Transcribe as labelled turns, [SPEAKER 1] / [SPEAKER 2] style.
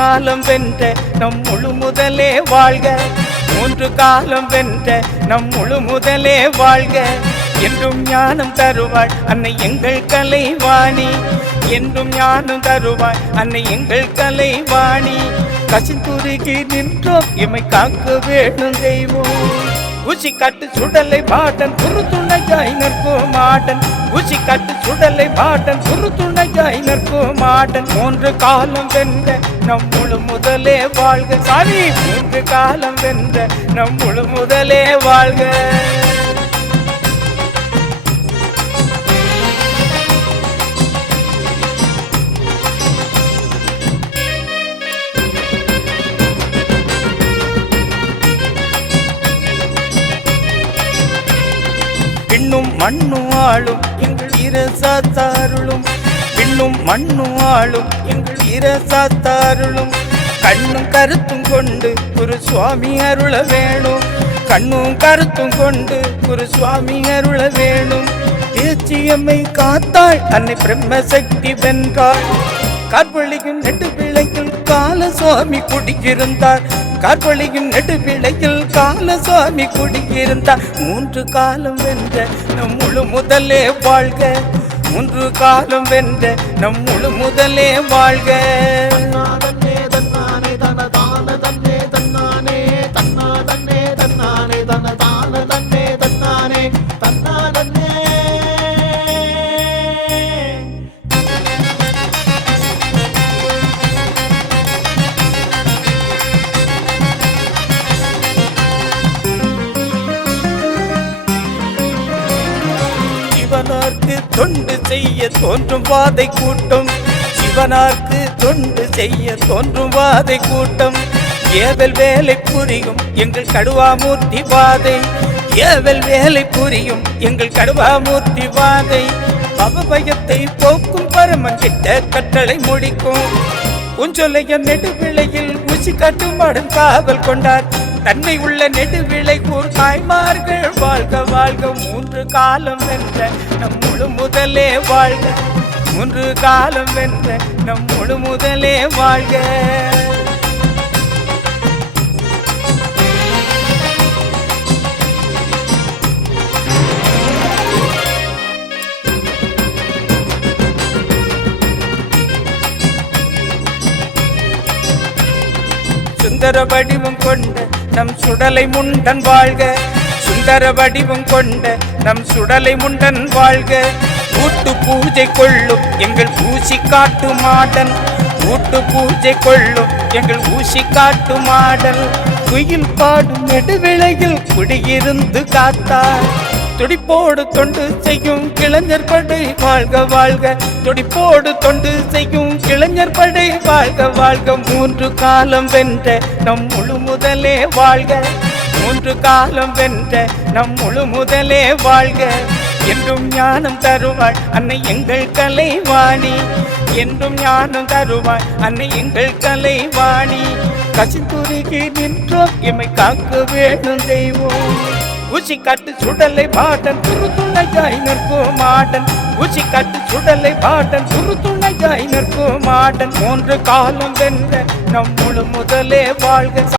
[SPEAKER 1] காலம் வென்ற நம் முழு முதலே வாழ்க. மூன்று காலம் வென்ற நம் முழு முதலே வாழ்க. என்றும் ஞானம் தருவாள் அன்னை எங்கள் கலைவாணி. என்றும் ஞானம் தருவாள் அன்னை எங்கள் கலைவாணி. கசிந்துருகி நின்றோம் இமை காக்க வேணும் தெய்வோம். ஊசி கட்டு சுடலை பாட்டன் குரு துணையாய் நிற்கும் மாட்டன். ஊசி கட்டு சுடலை பாட்டன் குரு துணையாய் நிற்கும் மாட்டன். மூன்று காலம் வென்ற நம் முழு முதலே வாழ்க. சாமி மூன்று காலம் வென்ற நம் முழு முதலே வாழ்க. பின்னும் மண்ணும் ஆளும் எங்கள் இரசாத்தாருளும். பின்னும் மண்ணும் ஆளும் எங்கள் இரசாத்தாருளும். கண்ணும் கருத்தும் கொண்டு குரு சுவாமி அருள வேணும். கண்ணும் கருத்தும் கொண்டு குரு சுவாமி அருள வேணும். பேச்சியம்மை காத்தாள் அன்னை பிரம்மசக்தி வென்றாள் கற்பழியும் நெட்டு பிள்ளையில் கால சுவாமி குடியிருந்தார். கற்பழியும் நெடுவிளையில் பிள்ளையில் கால குடியிருந்தார் மூன்று காலம் வென்ற நம் முழு முதலே வாழ்க. மூன்று காலம் வென்ற நம் முழு முதலே வாழ்க.
[SPEAKER 2] தன்னானே தன்னானே தன்னானே தான தன்னே தன்னானே தன்னானே
[SPEAKER 1] தன்னானே தொண்டு செய்ய தோன்றும் வாதை கூட்டம். சிவனார்க்கு தொண்டு செய்ய தோன்றும் வாதை கூட்டம். ஏவல் வேலை புரியும் எங்கள் கடுவாமூர்த்தி வாதை. ஏவல் வேலை புரியும் எங்கள் கடுவாமூர்த்தி வாதை. அவபயத்தை போக்கும் பரமன் கிட்ட கட்டளை முடிக்கும். உஞ்சொல்லைய நெடுவிளையில் ஊசி கட்டுமாடும் காவல் கொண்டார். தன்னை உள்ள நெடுவிளை கூர் தாய்மார்கள். வாழ்க வாழ்க மூன்று காலம் வென்ற நம் முழு முதலே வாழ்க. மூன்று காலம் வென்ற நம் முழு முதலே வாழ்க. சுந்தர வடிவம் கொண்ட நம் சுடலை முண்டன் வாழ்க. சுந்தர வடிவம் கொண்ட நம் சுடலை முண்டன் வாழ்க. ஊட்டு பூஜை கொள்ளும் எங்கள் ஊசி காட்டு மாடன். ஊட்டு பூஜை கொள்ளும் எங்கள் ஊசி காட்டு மாடல் குயில் பாடும் நெடுவிளையில் குடியிருந்து காத்தார். துடிப்போடு தொண்டு செய்யும் கிளைஞர் படை வாழ்க வாழ்க. துடிப்போடு தொண்டு செய்யும் கிளைஞர் படை வாழ்க வாழ்க. மூன்று காலம் வென்ற நம் முழு முதலே வாழ்க. மூன்று காலம் வென்ற நம் முழு முதலே வாழ்க. என்றும் ஞானம் தருவாள் அன்னை எங்கள் கலைவாணி. என்றும் ஞானம் தருவாள் அன்னை எங்கள் கலைவாணி. கசிந்துருகி நின்றோம் எமை காக்க வேணும் தெய்வோம். ஊசி கட்டு சுடலை பாட்டன் துரு துணையாய் நிற்கும் மாட்டன் ஊசி கட்டு சுடலை பாட்டன் துரு துணையாய் நிற்கும் மாட்டன் மூன்று காலம் வென்ற நம் முழு முதலே வாழ்க.